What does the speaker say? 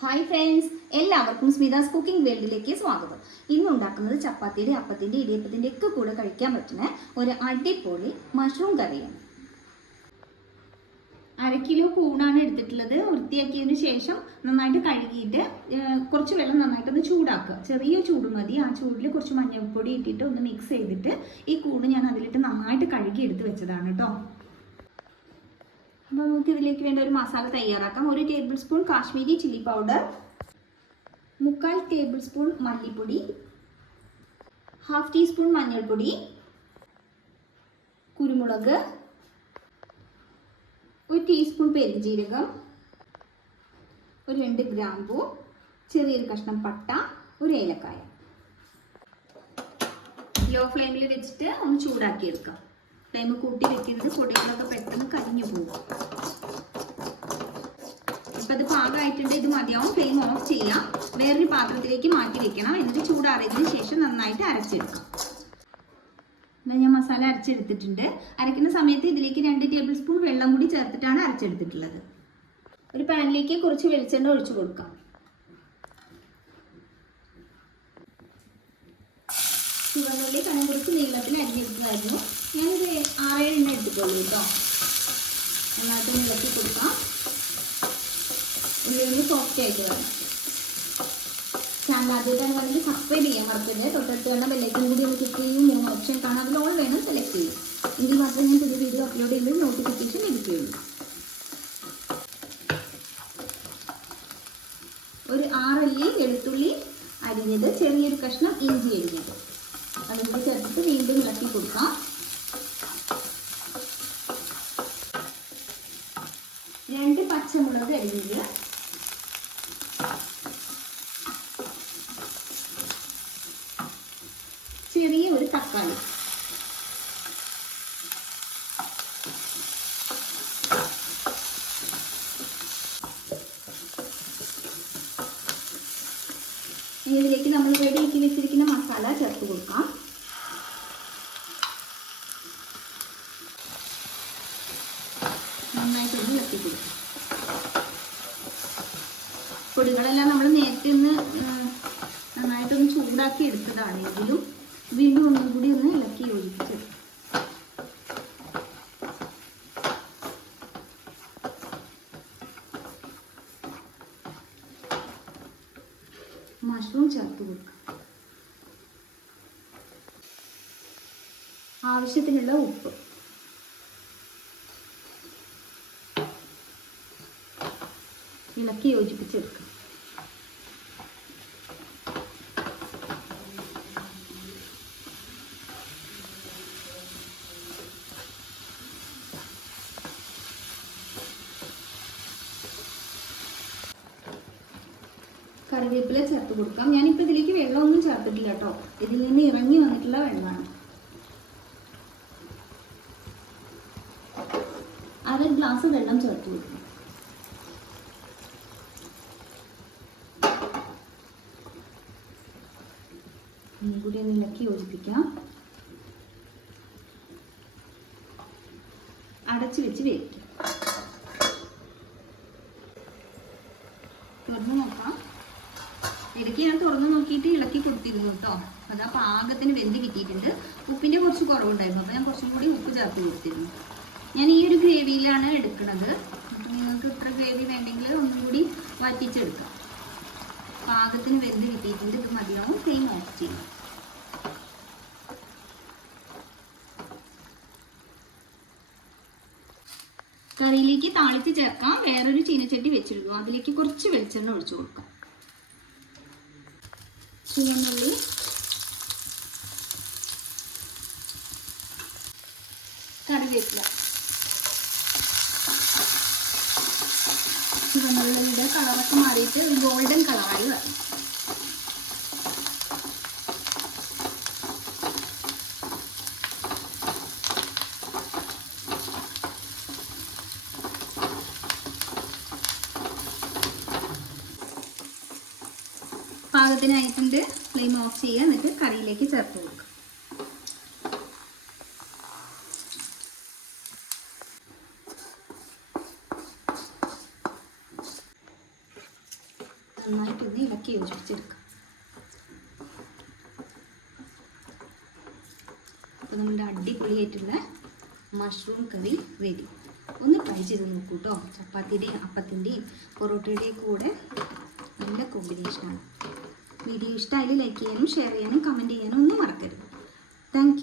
Hi friends എല്ലാവർക്കും സ്മിതാസ് cooking വേൾഡിലേക്ക് സ്വാഗതം. ഇന്ന് ഉണ്ടാക്കുന്നത് ചപ്പാത്തിയുടെ അപ്പത്തിന്റെ ഇടിയപ്പത്തിന്റെ ഒക്കെ കൂടെ കഴിക്കാൻ പറ്റുന്ന ഒരു അടിപൊളി മഷ്റൂം കറിയാണ്. അര കിലോ കൂണാണ് എടുത്തിട്ടുള്ളത്. വൃത്തിയാക്കിയതിന് ശേഷം നന്നായിട്ട് കഴുകിയിട്ട് കുറച്ച് വെള്ളം നന്നായിട്ടൊന്ന് ചൂടാക്കുക. ചെറിയ ചൂട് മതി. ആ ചൂടിൽ കുറച്ച് മഞ്ഞൾപ്പൊടി ഇട്ടിട്ട് ഒന്ന് മിക്സ് ചെയ്തിട്ട് ഈ കൂണ് ഞാൻ അതിലിട്ട് നന്നായിട്ട് കഴുകി എടുത്ത് വെച്ചതാണ് കേട്ടോ. അപ്പോൾ നമുക്ക് ഇതിലേക്ക് വേണ്ട ഒരു മസാല തയ്യാറാക്കാം. ഒരു tablespoon Kashmiri chilli powder മുക്കാൽ ടേബിൾ സ്പൂൺ മല്ലിപ്പൊടി ഹാഫ് ടീസ്പൂൺ മഞ്ഞൾപ്പൊടി കുരുമുളക് ഒരു ടീസ്പൂൺ പെരുംജീരകം ഒരു രണ്ട് ഗ്രാമ്പു ചെറിയൊരു കഷ്ണം പട്ട ഒരു ഏലക്കായ. ലോ ഫ്ലെയിമിൽ വെച്ചിട്ട് ഒന്ന് ചൂടാക്കി എടുക്കാം ഫ്ലെയിം കൂട്ടി വെക്കുന്നത് പൊടികളൊക്കെ പെട്ടെന്ന് കരിഞ്ഞു പോകും. ഇപ്പൊ ഇത് പാകമായിട്ടുണ്ട് ഇത് മതിയാവും. ഫ്ലെയിം ഓഫ് ചെയ്യാം. വേറൊരു പാത്രത്തിലേക്ക് മാറ്റി വെക്കണം. എന്നിട്ട് ചൂടാറിയതിന് ശേഷം നന്നായിട്ട് അരച്ചെടുക്കാം. എന്നാൽ ഞാൻ മസാല അരച്ചെടുത്തിട്ടുണ്ട്. അരയ്ക്കുന്ന സമയത്ത് ഇതിലേക്ക് രണ്ട് ടേബിൾ സ്പൂൺ വെള്ളം കൂടി ചേർത്തിട്ടാണ് അരച്ചെടുത്തിട്ടുള്ളത്. ഒരു പാനിലേക്ക് കുറച്ച് വെളിച്ചെണ്ണ ഒഴിച്ചു കൊടുക്കാം. ചുവന്നുള്ളി കനം കുറച്ച് നീളത്തിൽ അരിഞ്ഞെടുത്തതായിരുന്നു. ഞാനിത് ആറേഴ് എണ്ണ എടുത്തിട്ടുള്ളൂ കേട്ടോ. നന്നായിട്ട് നീളത്തിൽ കൊടുക്കാം. ഉള്ളി ഒന്ന് സോഫ്റ്റ് ആയിട്ട് വേണം. സാമ്പാദ്യത്തിന് വേണമെങ്കിൽ സബ്സ്ക്രൈബ് ചെയ്യാൻ മറക്കരുത്. തൊട്ടടുത്ത് വേണ്ട ബെല്ലൈക്കൻ കൂടി ഒന്ന് ക്ലിക്ക് ചെയ്യും. മൂന്ന് ഓപ്ഷൻ കാണാം. അതിൽ ഓൾ വേണം സെലക്ട് ചെയ്യും എങ്കിൽ മാത്രമേ ഞാൻ പുതിയ വീഡിയോ അപ്ലോഡ് ചെയ്യുമ്പോൾ നോട്ടിഫിക്കേഷൻ ലഭിക്കുകയുള്ളൂ. ഒരു ആറല്ലി വെളുത്തുള്ളി അരിഞ്ഞത് ചെറിയൊരു കഷ്ണം ഇഞ്ചി അരിഞ്ഞത്. അതും കൂടി ചേർത്തിട്ട് വീണ്ടും ഇളക്കി കൊടുക്കാം. രണ്ട് പച്ചമുളക് അരിഞ്ഞത് ചെറിയ ഒരു തക്കാളി. ഇതിലേക്ക് നമ്മൾ റെഡിയാക്കി വെച്ചിരിക്കുന്ന മസാല ചേർത്ത് കൊടുക്കാം നന്നായിട്ടൊന്ന് ഇളക്കി കൊടുക്കാം പൊടികളെല്ലാം നമ്മൾ നേരത്തെ ഒന്ന് നന്നായിട്ടൊന്ന് ചൂടാക്കി എടുത്തതാണ്. എങ്കിലും വീണ്ടും ഒന്നും കൂടി ഒന്ന് ഇളക്കി യോജിപ്പിച്ചത് മഷ്റൂം ചേർത്ത് കൊടുക്കുക ആവശ്യത്തിനുള്ള ഉപ്പ്. ഇളക്കി യോജിപ്പിച്ചെടുക്കാം. കറിവേപ്പില ചേർത്ത് കൊടുക്കാം. ഞാനിപ്പോൾ ഇതിലേക്ക് വെള്ളമൊന്നും ചേർത്തിട്ടില്ല കേട്ടോ. ഇതിൽ നിന്ന് ഇറങ്ങി വന്നിട്ടുള്ള വെള്ളമാണ്. അര ഗ്ലാസ് വെള്ളം ചേർത്ത് കൊടുക്കും. ഒന്നും കൂടി ഒന്ന് ഇളക്കി യോജിപ്പിക്കാം. അടച്ചു വെച്ച് വേവിക്കാം. തുറന്ന് നോക്കാം. തുറന്ന് നോക്കിയിട്ട് ഇളക്കി കൊടുത്തിരുന്നു കേട്ടോ. അത് ആ പാകത്തിന് വെന്ത് കിട്ടിയിട്ടുണ്ട്. ഉപ്പിന്റെ കുറച്ച് കുറവുണ്ടായിരുന്നു. അപ്പോൾ ഞാൻ കുറച്ചും കൂടി ഉപ്പ് ചേർത്ത് കൊടുത്തിരുന്നു. ഞാൻ ഈ ഒരു ഗ്രേവിയിലാണ് എടുക്കുന്നത് അപ്പൊ നിങ്ങൾക്ക് ഇത്ര ഗ്രേവി വേണ്ടെങ്കിൽ ഒന്നും കൂടി വറ്റിച്ചെടുക്കാം. പാകത്തിന് വെന്ത് കിട്ടിയിട്ടുണ്ട്. ഇത് മതിയാവും. ഫ്ലെയിം ഓഫ് ചെയ്യാം കറിയിലേക്ക് താളിച്ച് ചേർക്കാം. വേറൊരു ചീനച്ചട്ടി വെച്ചിരുന്നു. അതിലേക്ക് കുറച്ച് വെളിച്ചെണ്ണ ഒഴിച്ചു കൊടുക്കാം. ചുവന്നുള്ളി കറിവേപ്പില. ചുവന്നുള്ളിയുടെ കളറൊക്കെ മാറിയിട്ട് ഗോൾഡൻ കളറായി വരണം പാകത്തിനായിട്ടുണ്ട് ഫ്ലെയിം ഓഫ് ചെയ്യുക. എന്നിട്ട് കറിയിലേക്ക് ചേർത്ത് കൊടുക്കുക. നന്നായിട്ടൊന്ന് ഇളക്കി യോജിപ്പിച്ചെടുക്കാം അപ്പോൾ നമ്മുടെ അടിപൊളിയായിട്ടുള്ള മഷ്റൂം കറി റെഡി ഒന്ന് ട്രൈ ചെയ്ത് നോക്കൂ കേട്ടോ ചപ്പാത്തിയുടെയും അപ്പത്തിന്റെയും പൊറോട്ടയുടെയും കൂടെ നല്ല കോമ്പിനേഷനാണ് വീഡിയോ ഇഷ്ടമായാലും ലൈക്ക് ചെയ്യാനും ഷെയർ ചെയ്യാനും കമന്റ് ചെയ്യാനും ഒന്നും മറക്കരുത്. താങ്ക്